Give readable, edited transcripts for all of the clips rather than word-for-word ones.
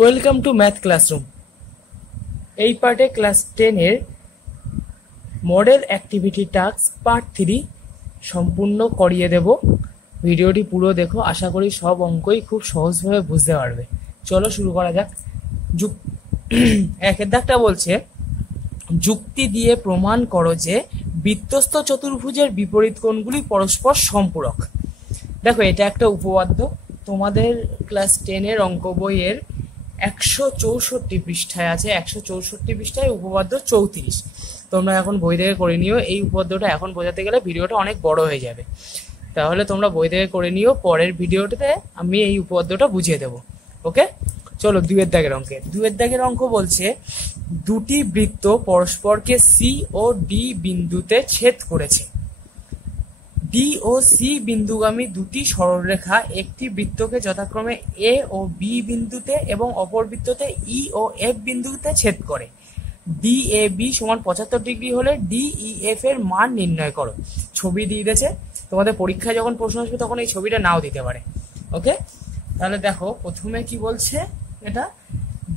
Welcome to math classroom. এই পার্টে class 10 এর মডেল অ্যাক্টিভিটি টাস্ক পার্ট 3 সম্পূর্ণ করিয়ে দেব। ভিডিওটি পুরো দেখো, আশা করি সব অঙ্কই খুব সহজভাবে বুঝতে পারবে। চলো শুরু করা যাক। একের দাগটা বলছে, যুক্তি দিয়ে প্রমাণ করো যে বৃত্তস্থ চতুর্ভুজের বিপরীত কোণগুলি পরস্পর সম্পূরক। দেখো, এটা একটা উপপাদ্য, তোমাদের ক্লাস 10 এর অঙ্ক বইয়ের 164 পৃষ্ঠায় আছে। 164 পৃষ্ঠায় উপপাদ্য 34। তোমরা এখন বই থেকে করে নিও। এই উপপাদ্যটা এখন বোঝাতে গেলে ভিডিওটা অনেক বড় হয়ে যাবে, তাহলে তোমরা বই থেকে করে নিও। পরের ভিডিওটাতে আমি এই উপপাদ্যটা বুঝিয়ে দেবো। ওকে, চলো দুয়ের দাগের অঙ্ক বলছে, দুটি বৃত্ত পরস্পরকে সি ও ডি বিন্দুতে ছেদ করেছে। ডি ও সি বিন্দুগামী দুটি সরলরেখা একটি বৃত্তকে যথাক্রমে এ ও বি বিন্দুতে এবং অপর বৃত্ততে ই ও এফ বিন্দুতে ছেদ করে। ডি এ বি সমান 75 ডিগ্রি হলে ডি ই এফ এর মান নির্ণয় করো। ছবি দিয়ে দিয়েছে, তোমাদের পরীক্ষায় যখন প্রশ্ন আসবে তখন এই ছবিটা নাও দিতে পারে। ওকে, তাহলে দেখো প্রথমে কি বলছে, এটা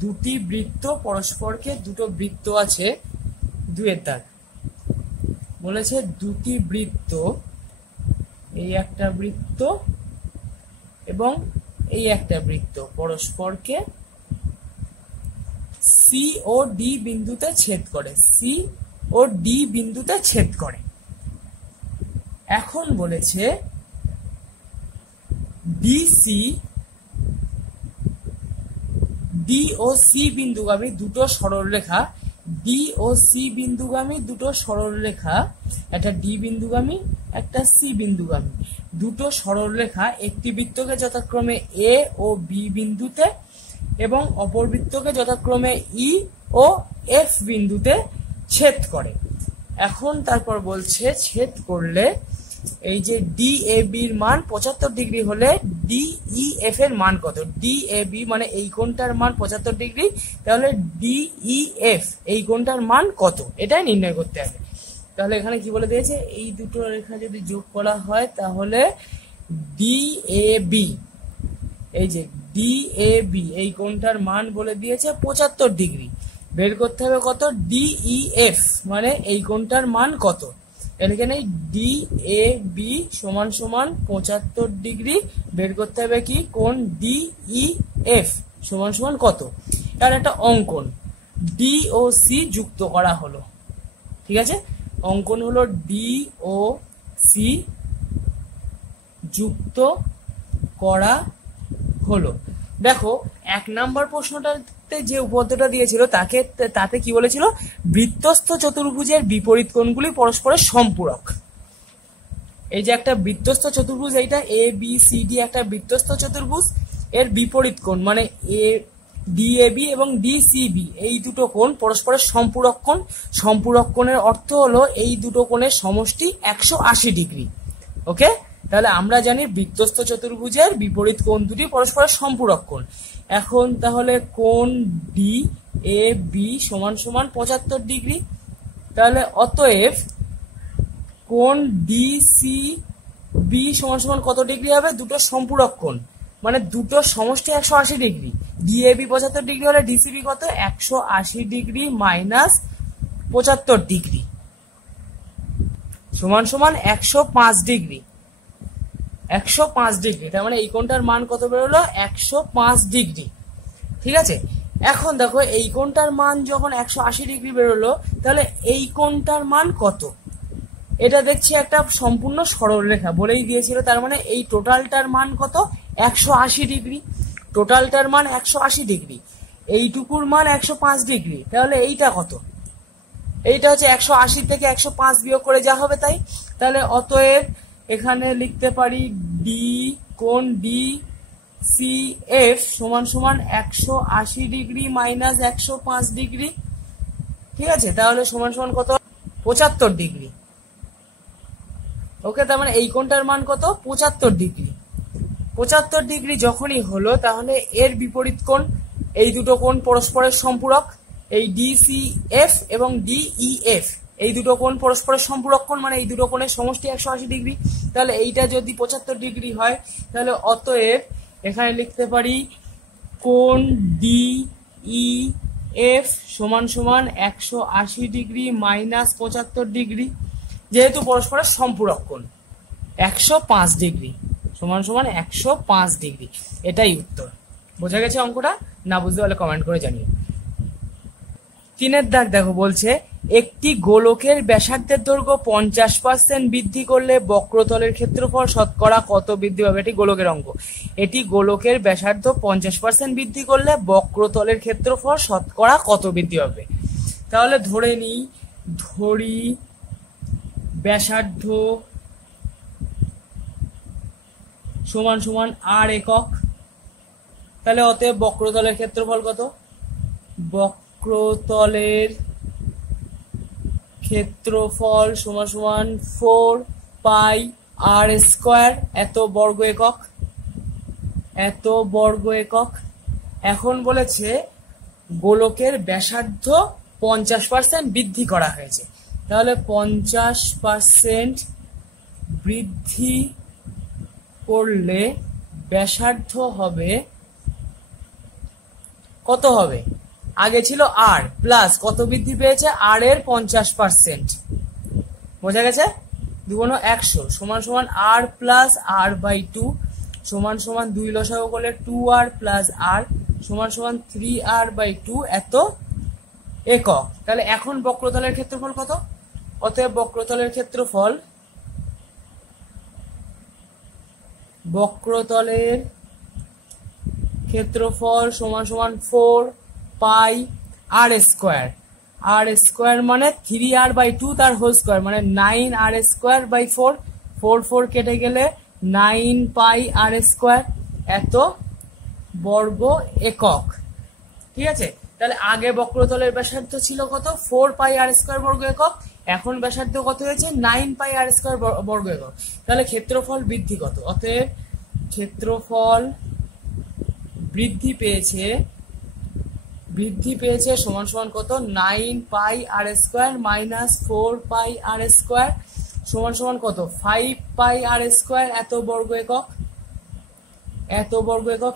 দুটি বৃত্ত পরস্পরকে, দুটো বৃত্ত আছে, দুয়ের দাগ বলেছে দুটি বৃত্ত, এই একটা বৃত্ত এবং এই একটা বৃত্ত পরস্পরকে সি ও ডি বিন্দুতে ছেদ করে। সি ও ডি বিন্দুতে ছেদ করে। এখন বলেছে ডিসি, ডি ও সি বিন্দুগামী দুটো সরলরেখা, ডি ও সি বিন্দুগামী দুটো সরলরেখা, একটা ডি বিন্দুগামী একটা সি বিন্দুগামী দুটো সরলরেখা একটি বৃত্তকে যথাক্রমে এ ও বি বিন্দুতে এবং অপর বৃত্তকে যথাক্রমে ই ও এফ বিন্দুতে ছেদ করে। এখন তারপর বলছে, ছেদ করলে এই যে ডি এ বির মান 75 ডিগ্রি হলে ডি ই এফ এর মান কত? ডি এ বি মানে এই কোণটার মান 75 ডিগ্রি, তাহলে ডি ই এফ এই কোণটার মান কত, এটাই নির্ণয় করতে হবে। তাহলে এখানে কি বলে দিয়েছে, এই দুটো রেখা যদি যোগ করা হয় তাহলে ডি এ বি, এই যে ডি এ বি এই কোণটার মান বলে দিয়েছে 75 ডিগ্রি। বের করতে হবে কত? ডি ই এফ মানে এই কোণটার মান কত। এখানে ডি এ বি সমান সমান 75 ডিগ্রি, বের করতে হবে কি কোণ ডি ই এফ সমান সমান কত। তার একটা অঙ্কন ডি ও সি যুক্ত করা হলো, ঠিক আছে। অঙ্কন হলো ডি ও সি যুক্ত করা হলো। দেখো, 1 নম্বর প্রশ্নটাতে যে উপপাদ্যটা দিয়েছিল তাতে কি বলেছিল, বৃত্তস্থ চতুর্ভুজের বিপরীত কোণগুলি পরস্পরের সম্পূরক। এই যে একটা বৃত্তস্থ চতুর্ভুজ, এইটা এ বি সি ডি একটা বৃত্তস্থ চতুর্ভুজ, এর বিপরীত কোণ মানে এ ডি এ বি এবং ডি সি বি এই দুটো কোণ পরস্পরের সম্পূরক কোণ। সম্পূরক কোণের অর্থ হলো এই দুটো কোণের সমষ্টি 180 ডিগ্রি। ওকে, তাহলে আমরা জানি বৃত্তস্থ চতুর্ভুজের বিপরীত কোণ দুটি পরস্পরের সম্পূরক কোণ। এখন তাহলে কোণ ডি এ বি সমান সমান 75 ডিগ্রি, তাহলে অতএব কোণ ডি সি বি সমান সমান কত ডিগ্রি হবে? দুটো সম্পূরক কোণ মানে দুটো সমষ্টি 180 degree. D A B 75 degree হলে ডিসিবি কত? 180 ডিগ্রি মাইনাস 75 ডিগ্রি সমান সমান 105 ডিগ্রি। 105 ডিগ্রি, তার মানে এই কোণটার মান কত বেরোলো? 105 ডিগ্রি, ঠিক আছে। এখন দেখো, এই কোণটার মান যখন 180 ডিগ্রি বেরোলো, তাহলে এই কোণটার মান কত? এটা দেখছি একটা সম্পূর্ণ সরলরেখা বলেই দিয়েছিল, তার মানে এই টোটালটার মান কত? 180 ডিগ্রি। টোটালটার মান 180 ডিগ্রি, এইটুকুর মান 105 ডিগ্রি, তাহলে এইটা কত? এইটা হচ্ছে 180 থেকে 105 বিয়োগ করে যা হবে তাই। তাহলে অতএব এখানে লিখতে পারি ডি কোণ ডি সি এফ সমান সমান 180 ডিগ্রি মাইনাস 105 ডিগ্রি, ঠিক আছে। তাহলে সমান সমান কত? 75 ডিগ্রি। ওকে, তার মানে এই কোণটার মান কত? 75 ডিগ্রি। 75 ডিগ্রি যখনই হলো, তাহলে এর বিপরীত কোণ, এই দুটো কোণ পরস্পরের সম্পূরক, এই ডি সি এফ এবং ডি ই এফ এই দুটো কোণ পরস্পরের সম্পূরক কোণ মানে এই দুটো কোণের সমষ্টি 180 ডিগ্রি। তাহলে এইটা যদি 75 ডিগ্রি হয়, তাহলে অতএব এখানে লিখতে পারি কোণ ডি ই এফ সমান সমান 180 ডিগ্রি মাইনাস 75 ডিগ্রি, যেহেতু পরস্পরের সম্পূরক কোণ 105 ডিগ্রি সমান সমান 105 ডিগ্রি, এটাই উত্তর। বোঝা গেছে অঙ্কটা? না বুঝতে পারলে কমেন্ট করে জানিও। 3 দাগ দেখো, বলছে একটি গোলকের ব্যাসার্ধের দৈর্ঘ্য 50% বৃদ্ধি করলে বক্রতলের ক্ষেত্রফল শতকরা কত বৃদ্ধি পাবে? এটি গোলকের অঙ্ক। এটি গোলকের ব্যাসার্ধ 50% বৃদ্ধি করলে বক্রতলের ক্ষেত্রফল শতকরা কত বৃদ্ধি পাবে? তাহলে ধরি ব্যাসার্ধ সমান সমান r একক, তাহলে অতএব বক্রতলের ক্ষেত্রফল কত? বক্রতলের ক্ষেত্রফল সমান সমান 4 পাই r স্কয়ার, এত বর্গ একক। এখন বলেছে গোলকের ব্যাসার্ধ 50% বৃদ্ধি করা হয়েছে, তাহলে 50% বৃদ্ধি করলে ব্যাসার্ধ হবে কত? হবে আগে ছিল r প্লাস কত বৃদ্ধি পেয়েছে? r এর 50%। বোঝা গেছে? 2 × 100 সমান সমান r প্লাস r/2 সমান সমান 2 লসাগু করলে 2r প্লাস r সমান সমান 3r/2 এত একক। তাহলে এখন বক্রতলের ক্ষেত্রফল কত? অতএব বক্রতলের ক্ষেত্রফল সমান সমান 4 পাই r স্কয়ার। r স্কয়ার মানে 3r/2 তার হোল স্কয়ার মানে 9r স্কয়ার বাই 4, 4 কেটে গেলে 9 পাই r স্কয়ার এত বর্গ একক। ঠিক আছে? তাহলে আগে বক্রতলের ব্যাসার্ধ ছিল কত? 4 পাই r স্কয়ার বর্গ একক, এখন ব্যাসার্ধ কত হয়েছে? 9 পাই r স্কয়ার বর্গ একক। তাহলে ক্ষেত্রফল বৃদ্ধি কত? অতএব ক্ষেত্রফল বৃদ্ধি পেয়েছে সমান সমান কত? 9 পাই r স্কয়ার মাইনাস 4 পাই r স্কয়ার সমান সমান কত? 5 পাই r স্কয়ার এত বর্গ একক।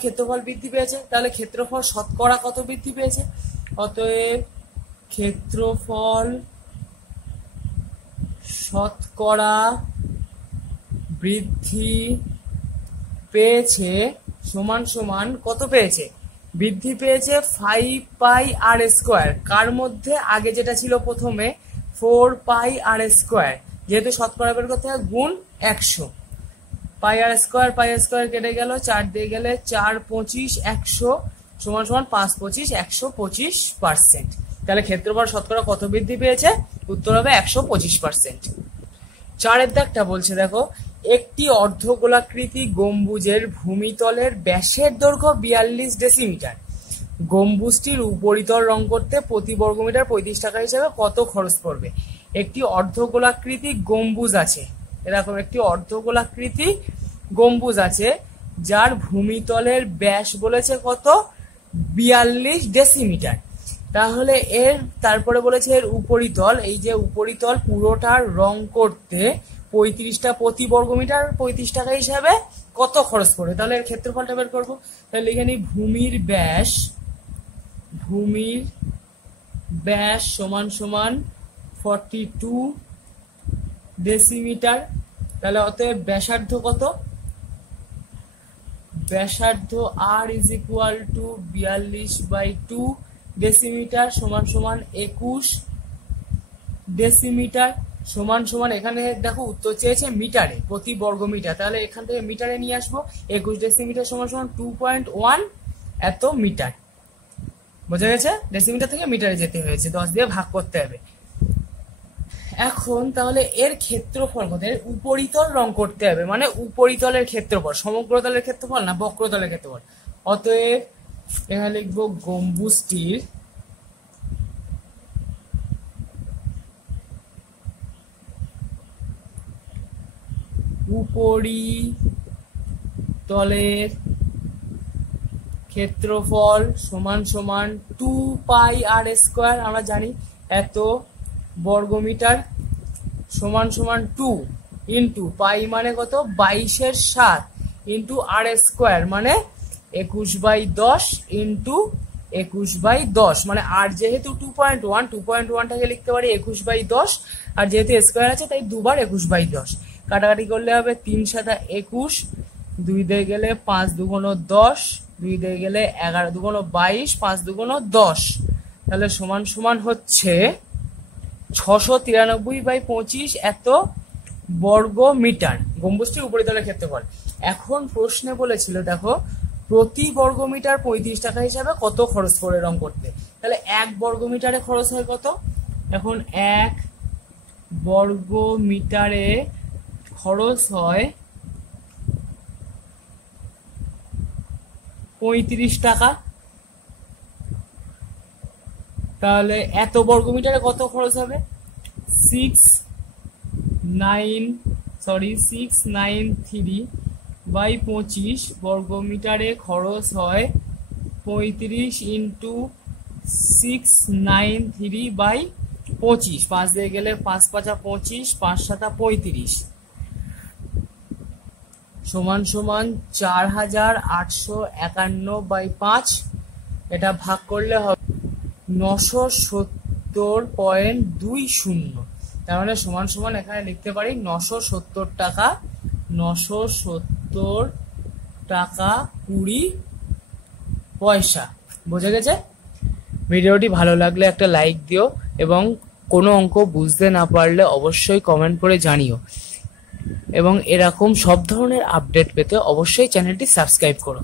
ক্ষেত্রফল বৃদ্ধি পেয়েছে, তাহলে ক্ষেত্রফল শতকরা কত বৃদ্ধি পেয়েছে? অতএব ক্ষেত্রফল শতকরা বৃদ্ধি পেয়েছে সমান সমান কত পেয়েছে? বৃদ্ধি পেয়েছে 5 পাই r স্কয়ার, কার মধ্যে? আগে যেটা ছিল প্রথমে 4 পাই r স্কয়ার, যেহেতু শতকরা বের করতে হয় গুণ 100, পাই r স্কয়ার কেটে গেল, 4 দিয়ে গেলে 4 25 100 সমান সমান 5 25 125%। তাহলে ক্ষেত্রফল শতকরা কত বৃদ্ধি পেয়েছে? উত্তর হবে 125%। 4 দাগটা বলছে দেখো, একটি অর্ধগোলাকৃতি গম্বুজের ভূমিতলের ব্যাসের দৈর্ঘ্য 42 ডেসিমিটার। গম্বুজটির উপরিতল রং করতে প্রতি বর্গমিটার 35 টাকা হিসেবে কত খরচ পড়বে? একটি অর্ধগোলাকৃতি গম্বুজ আছে, এরকম একটি অর্ধগোলাকৃতি গম্বুজ আছে যার ভূমিতলের ব্যাস বলেছে কত? 42 ডেসিমিটার। তাহলে তারপরে বলেছে এর উপরিতল, এই যে উপরিতল পুরোটার রং করতে 35টা প্রতি বর্গমিটার 35 টাকা হিসাবে কত খরচ পড়বে? তাহলে এর ক্ষেত্রফলটা বের করবো। তাহলে এখানে ভূমির ব্যাস সমান সমান 42 ডেসিমিটার। তাহলে অতএব ব্যাসার্ধ কত? ব্যাসার্ধ r = 42/2 ডেসিমিটার সমান সমান 21 ডেসিমিটার সমান সমান, এখানে দেখো উত্তর চেয়েছে মিটারে প্রতি বর্গমিটার, তাহলে এখান থেকে মিটারে নিয়ে আসবো। 21 ডেসিমিটার সমান সমান 2.1 এত মিটার। বোঝা গেছে? ডেসিমিটার থেকে মিটারে যেতে হয়েছে, 10 দিয়ে ভাগ করতে হবে। এখন তাহলে এর ক্ষেত্রফল কত? এর উপরিতল রং করতে হবে, মানে উপরিতলের ক্ষেত্রফল, সমগ্রতলের ক্ষেত্রফল না, বক্রতলের ক্ষেত্রফল। অতএব এখানে লিখবো গম্বুজটির উপরিতলের ক্ষেত্রফল সমান সমান 2 পাই r স্কয়ার, আমরা জানি এত বর্গমিটার সমান সমান 2 ইন্টু পাই মানে কত? 22 এর 7 ইন্টু r স্কয়ার মানে 21/10 ইন্টু 21/10, মানে আর যেহেতু 2.1টাকে লিখতে পারি 21/10, আর যেহেতু স্কোয়ার আছে তাই দুবার 21/10। কাটাকাটি করলে হবে 3 × 7 = 21, 2 দিয়ে গেলে 5 × 2 = 10, 2 দিয়ে গেলে 11 × 2 = 22, 5 × 2 = 10। তাহলে সমান সমান হচ্ছে 693/25 এত বর্গ মিটার গম্বুজটির উপরিতলের ক্ষেত্রফল। এখন প্রশ্নে বলেছিল দেখো প্রতি বর্গ মিটার 35 টাকা হিসাবে কত খরচ করে রং করতে। তাহলে 1 বর্গ মিটারে খরচ হয় কত? এখন 1 বর্গ মিটারে খরচ হয় 35 টাকা। তাহলে এত বর্গ মিটারে কত খরচ হবে? 693/25 বর্গ মিটারে খরচ হয় 35 × 693/25। 5 দিয়ে গেলে 5 × 5 = 25, 5 × 7 = 35, সমান সমান 4851/5। এটা ভাগ করলে হবে 970.20। তার মানে সমান সমান এখানে লিখতে পারি 970 টাকা, 970 টাকা 20 পয়সা। বোঝা গেছে? ভিডিওটি ভালো লাগলে একটা লাইক দিও এবং কোনো অঙ্ক বুঝতে না পারলে অবশ্যই কমেন্ট করে জানিও, এবং এরকম সব ধরনের আপডেট পেতে অবশ্যই চ্যানেলটি সাবস্ক্রাইব করো।